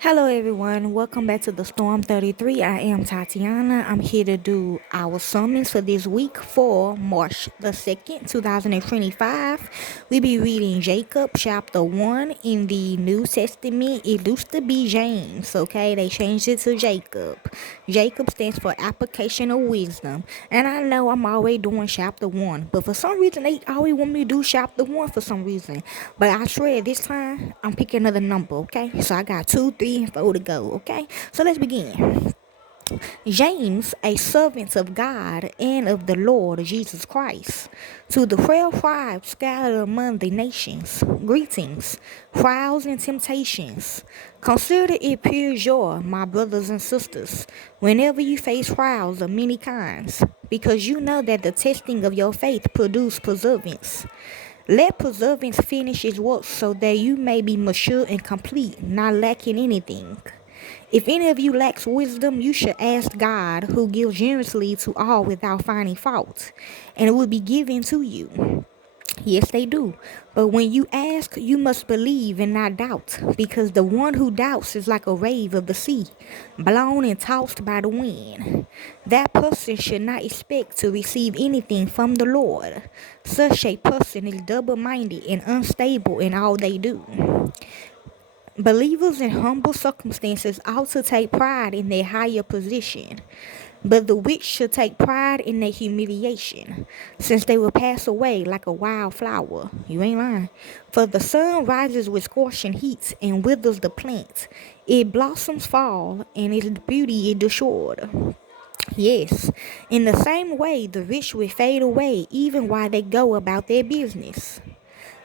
Hello everyone, welcome back to the Storm 33. I am Tatiana. I'm here to do our sermons for this week for March the 2nd, 2025. We be reading Jacob chapter 1 in the New Testament. It used to be James, okay? They changed it to Jacob. Jacob stands for application of wisdom. And I know I'm always doing chapter 1, but for some reason they always want me to do chapter 1 for some reason. But I swear this time I'm picking another number, okay? So I got 2, 3, and 4 to go, okay? So let's begin. James, a servant of God and of the Lord Jesus Christ, to the 12 tribes scattered among the nations, greetings, trials and temptations. Consider it pure joy, my brothers and sisters, whenever you face trials of many kinds, because you know that the testing of your faith produces perseverance. Let perseverance finish its work so that you may be mature and complete, not lacking anything. If any of you lacks wisdom, you should ask God, who gives generously to all without finding fault, and it will be given to you. Yes, they do. But when you ask, you must believe and not doubt, because the one who doubts is like a wave of the sea, blown and tossed by the wind. That person should not expect to receive anything from the Lord. Such a person is double-minded and unstable in all they do. Believers in humble circumstances ought to take pride in their higher position, but the wicked should take pride in their humiliation, since they will pass away like a wild flower. You ain't lying. For the sun rises with scorching heat and withers the plant. Its blossoms fall, and its beauty is destroyed. Yes, in the same way, the rich will fade away even while they go about their business.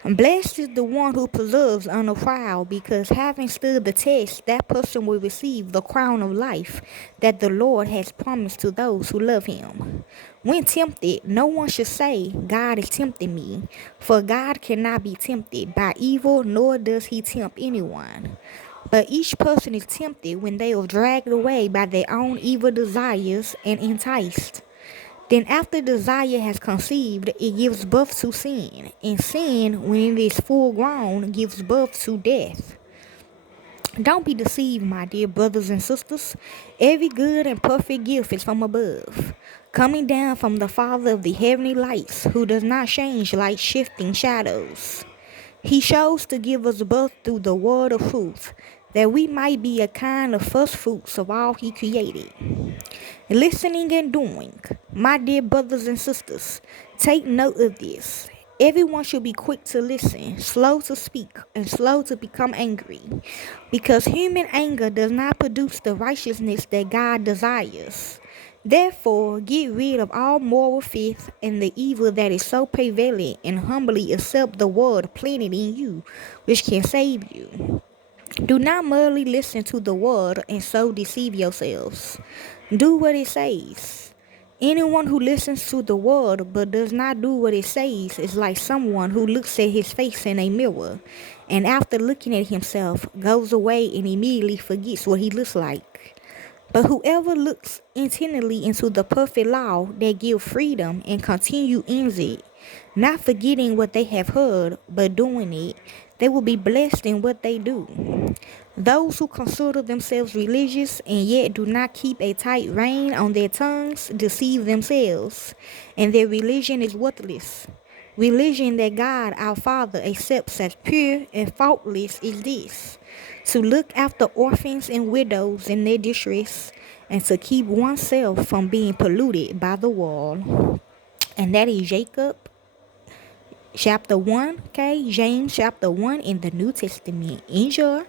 Blessed is the one who preserves under trial, because having stood the test, that person will receive the crown of life that the Lord has promised to those who love him. When tempted, no one should say, God is tempting me, for God cannot be tempted by evil, nor does he tempt anyone. But each person is tempted when they are dragged away by their own evil desires and enticed. Then after desire has conceived, it gives birth to sin. And sin, when it is full grown, gives birth to death. Don't be deceived, my dear brothers and sisters. Every good and perfect gift is from above, coming down from the Father of the heavenly lights, who does not change like shifting shadows. He chose to give us birth through the word of truth, that we might be a kind of first fruits of all he created. Listening and doing. My dear brothers and sisters, take note of this. Everyone should be quick to listen, slow to speak, and slow to become angry, because human anger does not produce the righteousness that God desires. Therefore, get rid of all moral filth and the evil that is so prevalent, and humbly accept the word planted in you, which can save you. Do not merely listen to the word and so deceive yourselves. Do what it says. Anyone who listens to the word but does not do what it says is like someone who looks at his face in a mirror, and after looking at himself goes away and immediately forgets what he looks like. But whoever looks intently into the perfect law that gives freedom and continue in it, not forgetting what they have heard, but doing it, they will be blessed in what they do. Those who consider themselves religious and yet do not keep a tight rein on their tongues deceive themselves, and their religion is worthless. Religion that God our Father accepts as pure and faultless is this: to look after orphans and widows in their distress, and to keep oneself from being polluted by the world. And that is Jacob chapter 1, okay? James chapter 1 in the New Testament. Enjoy.